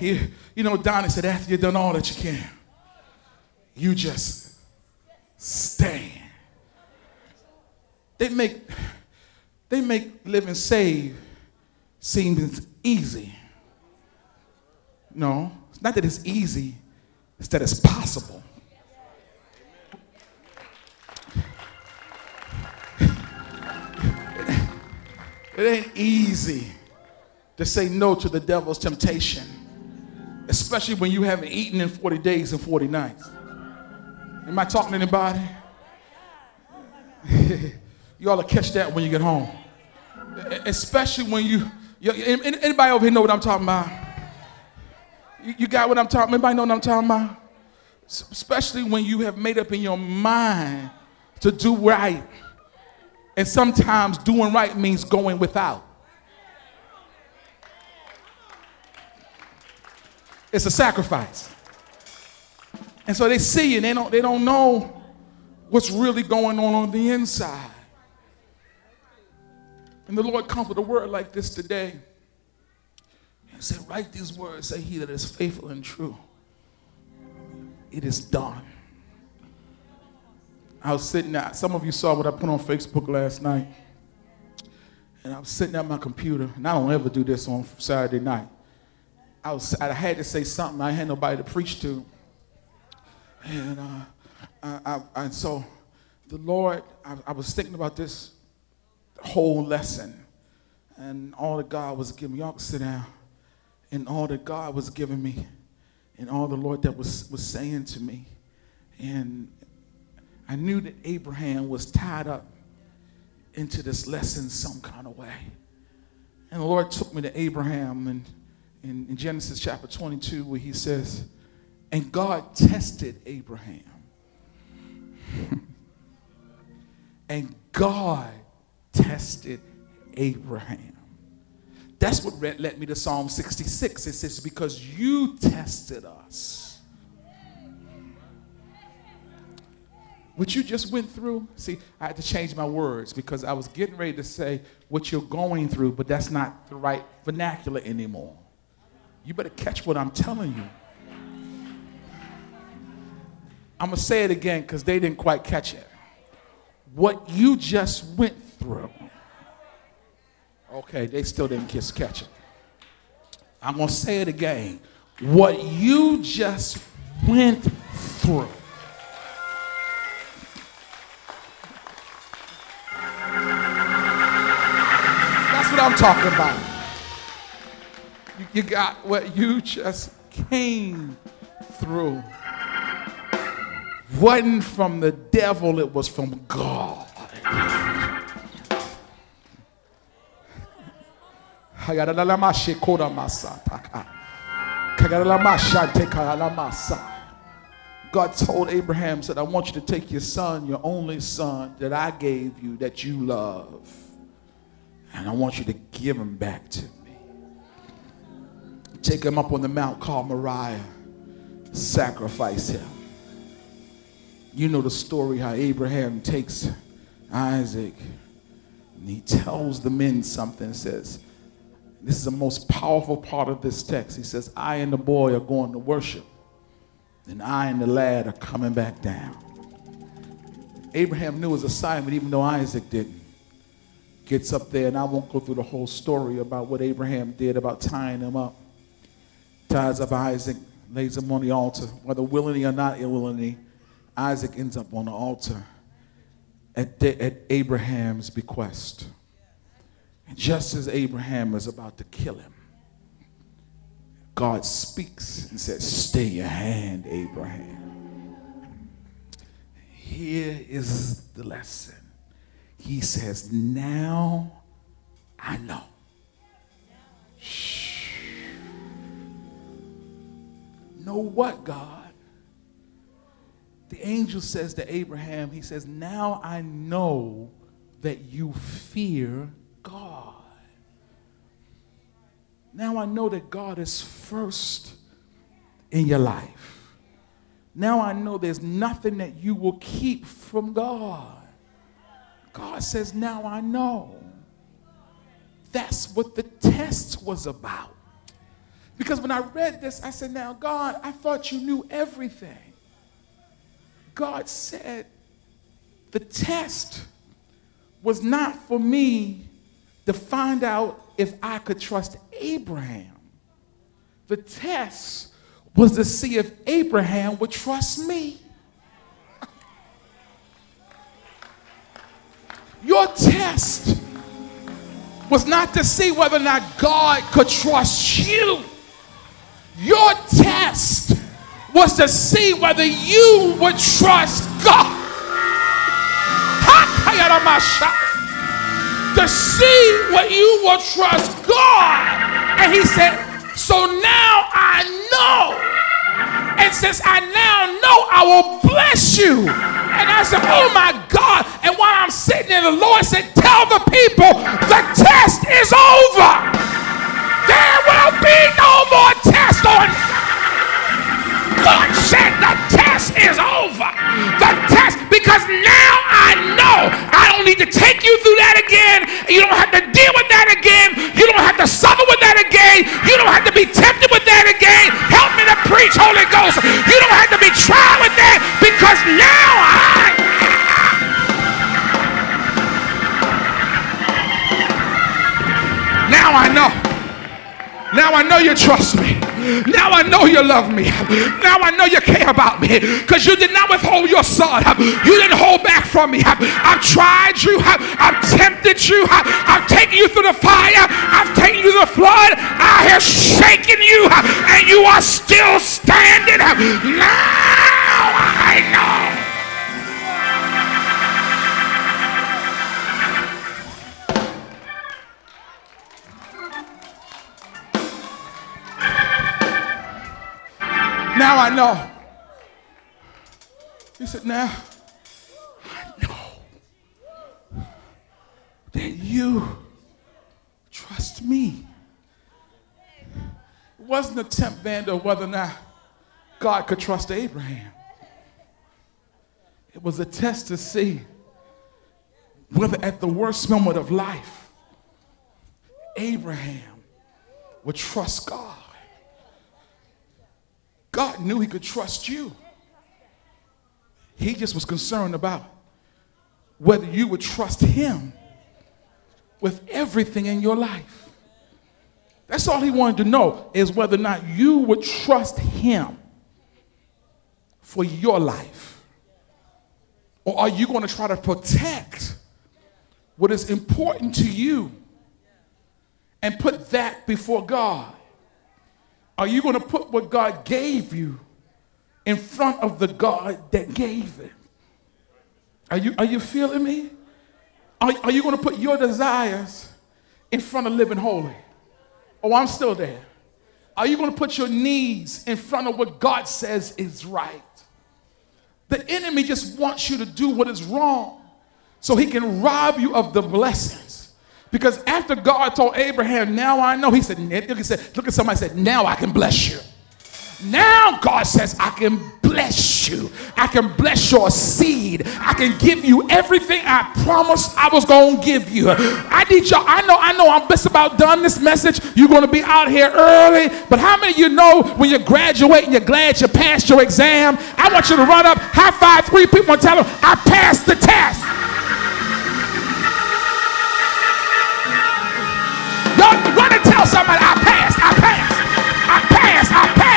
You know, Donnie said, after you've done all that you can, you just stand. They make living saved seem easy. No, it's not that it's easy, it's that it's possible. It ain't easy to say no to the devil's temptation, especially when you haven't eaten in 40 days and 40 nights. Am I talking to anybody? You ought to catch that when you get home. Especially when anybody over here know what I'm talking about? You got what I'm talking about? Anybody know what I'm talking about? Especially when you have made up in your mind to do right. And sometimes doing right means going without. It's a sacrifice. And so they see you, and they don't know what's really going on the inside. And the Lord comes with a word like this today. He said, write these words, say, he that is faithful and true. It is done. I was sitting there, some of you saw what I put on Facebook last night. And I was sitting at my computer, and I don't ever do this on Saturday night. I had to say something. I had nobody to preach to. And so the Lord, I was thinking about this whole lesson and all that God was giving me. Y'all can sit down. And all that God was giving me and all the Lord that was saying to me. And I knew that Abraham was tied up into this lesson some kind of way. And the Lord took me to Abraham and in Genesis chapter 22 where he says, and God tested Abraham. And God tested Abraham. That's what led me to Psalm 66. It says, because you tested us. What you just went through, see, I had to change my words because I was getting ready to say what you're going through, but that's not the right vernacular anymore. You better catch what I'm telling you. I'm going to say it again because they didn't quite catch it. What you just went through. Okay, they still didn't catch it. I'm going to say it again. What you just went through. That's what I'm talking about. You got what you just came through. Wasn't from the devil, it was from God. God told Abraham, said, I want you to take your son, your only son that I gave you, that you love, and I want you to give him back to me. Take him up on the mount called Moriah, sacrifice him. You know the story how Abraham takes Isaac and he tells the men something, says, this is the most powerful part of this text. He says, I and the boy are going to worship, and I and the lad are coming back down. Abraham knew his assignment, even though Isaac didn't. Gets up there, and I won't go through the whole story about what Abraham did about tying him up. Ties up Isaac, lays him on the altar. Whether willingly or not willingly, Isaac ends up on the altar at Abraham's bequest. And just as Abraham is about to kill him, God speaks and says, stay your hand, Abraham. Here is the lesson. He says, now I know. Shh. Know what, God? The angel says to Abraham, he says, now I know that you fear God. Now I know that God is first in your life. Now I know there's nothing that you will keep from God. God says, now I know. That's what the test was about. Because when I read this, I said, now, God, I thought you knew everything. God said the test was not for me to find out if I could trust Abraham. The test was to see if Abraham would trust me. Your test was not to see whether or not God could trust you. Your test was to see whether you would trust God. To see what you will trust God. And he said, so now I know. And since I now know, I will bless you. And I said, oh my God. And while I'm sitting there, the Lord said, tell the people the test is over. There will be no more test on. God said the test is over. The test, because now I know I don't need to take you through that again. You don't have to deal with that again. You don't have to suffer with that again. You don't have to be tempted with that again. Help me to preach, Holy Ghost. You don't have to be tried with that, because now I know. Now I know you trust me. Now I know you love me. Now I know you care about me, because you did not withhold your son. You didn't hold back from me. I've tried you. I've tempted you. I've taken you through the fire. I've taken you through the flood. I have shaken you, and you are still standing. Now I know. Now I know. He said, now I know that you trust me. It wasn't a tempt, Vander, whether or not God could trust Abraham. It was a test to see whether at the worst moment of life, Abraham would trust God. God knew he could trust you. He just was concerned about whether you would trust him with everything in your life. That's all he wanted to know, is whether or not you would trust him for your life. Or are you going to try to protect what is important to you and put that before God? Are you going to put what God gave you in front of the God that gave it? Are you feeling me? Are you going to put your desires in front of living holy? Oh, I'm still there. Are you going to put your needs in front of what God says is right? The enemy just wants you to do what is wrong so he can rob you of the blessings. Because after God told Abraham, now I know, he said, look at somebody said, now I can bless you. Now God says, I can bless you. I can bless your seed. I can give you everything I promised I was going to give you. I need y'all. I know I'm just about done this message. You're going to be out here early. But how many of you know when you graduate and you're glad you passed your exam? I want you to run up, high five 3 people and tell them, I passed the test. Y'all run and tell somebody, I passed, I passed, I passed, I passed.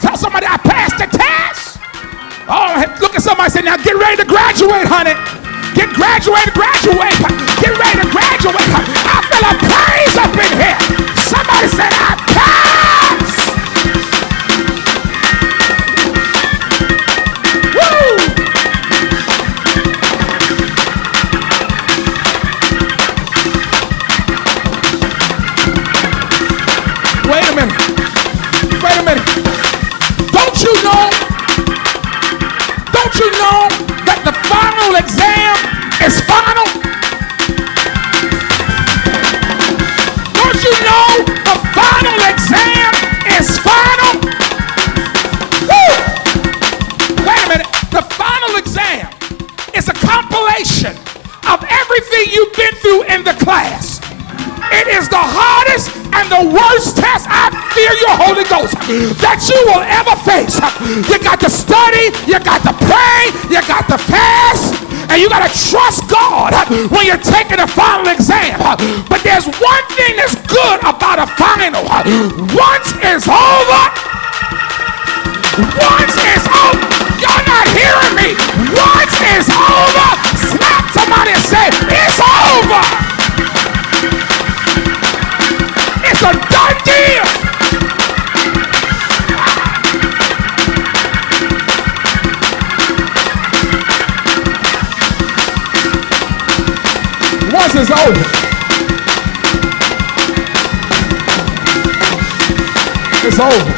Tell somebody I passed the test. Oh, look at somebody and say, now get ready to graduate, honey. Get graduate. Get ready to graduate. I feel a praise up in here. Somebody said, I passed. Wait a minute. Don't you know that the final exam is final? Don't you know the final that you will ever face. You got to study, you got to pray, you got to fast, and you got to trust God when you're taking a final exam. But there's one thing that's good about a final. Once it's over, once it's over, you're not hearing me. Once it's over, slap somebody and say, it's over. It's a done deal. Once it's over, it's over.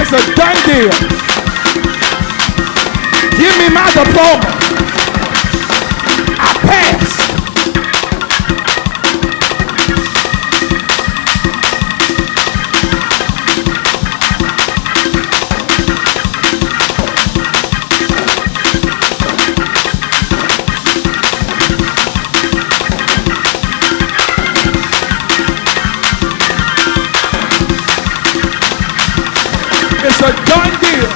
It's a done deal. Give me my diploma. I passed. It's a done deal.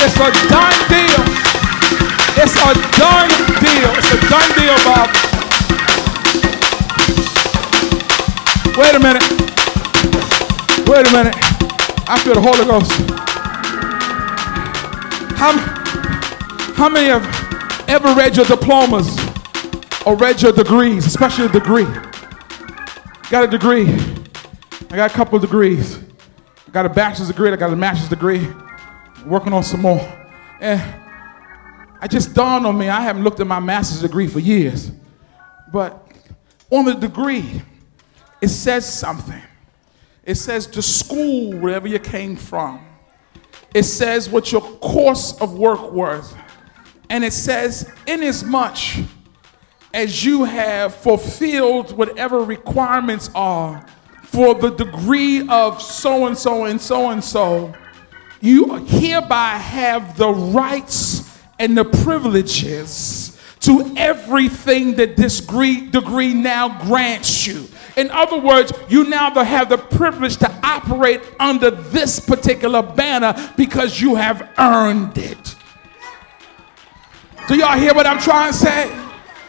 It's a done deal. It's a done deal. It's a done deal, Bob. Wait a minute. Wait a minute. I feel the Holy Ghost. How many have ever read your diplomas or read your degrees, especially a degree? Got a degree. I got a couple of degrees. I got a bachelor's degree. I got a master's degree. Working on some more. And it just dawned on me, I haven't looked at my master's degree for years. But on the degree, it says something. It says the school, wherever you came from. It says what your course of work was. And it says, inasmuch as you have fulfilled whatever requirements are for the degree of so-and-so and so-and-so, you hereby have the rights and the privileges to everything that this degree now grants you. In other words, you now have the privilege to operate under this particular banner because you have earned it. Do y'all hear what I'm trying to say?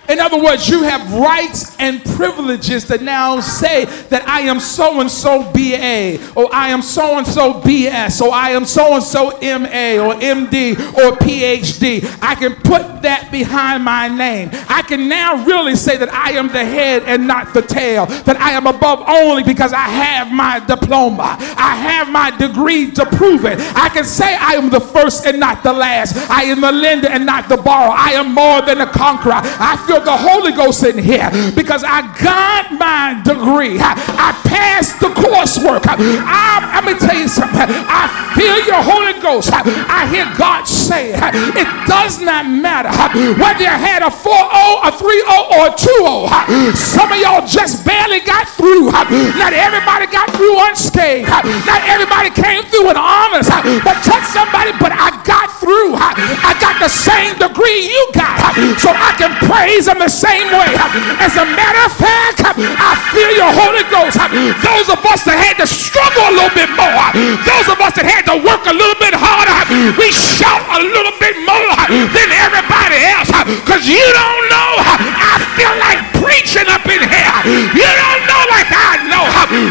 In other words, you have rights and privileges that now say that I am so-and-so BA, or I am so-and-so BS, or I am so-and-so MA, or MD, or PhD. I can put that behind my name. I can now really say that I am the head and not the tail, that I am above only because I have my diploma. I have my degree to prove it. I can say I am the first and not the last. I am the lender and not the borrower. I am more than a conqueror. I feel the Holy Ghost in here because I got my degree. I passed the coursework. Let me tell you something. I feel your Holy Ghost. I hear God say it does not matter whether you had a 4.0, a 3.0, or a 2.0. Some of y'all just barely got through. Not everybody got through unscathed. Not everybody came through with honors. But touch somebody, but I got through. I got the same degree you got, so I can praise him the same way. As a matter of fact, I feel your Holy Ghost. Those of us that had to struggle a little bit more, those of us that had to work a little bit harder, we shout a little bit more than everybody else, because you don't know, I feel like preaching up in here. You don't know like I know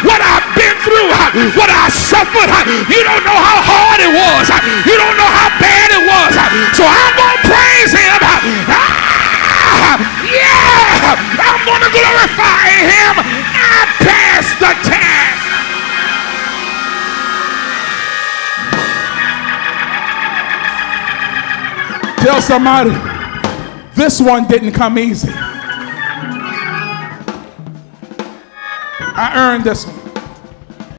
what I've been through, what I suffered. You don't know how hard it was. You don't know how bad it was. So I'm going to praise him. Yeah, I'm going to glorify him. I passed the test. Tell somebody, this one didn't come easy. I earned this one.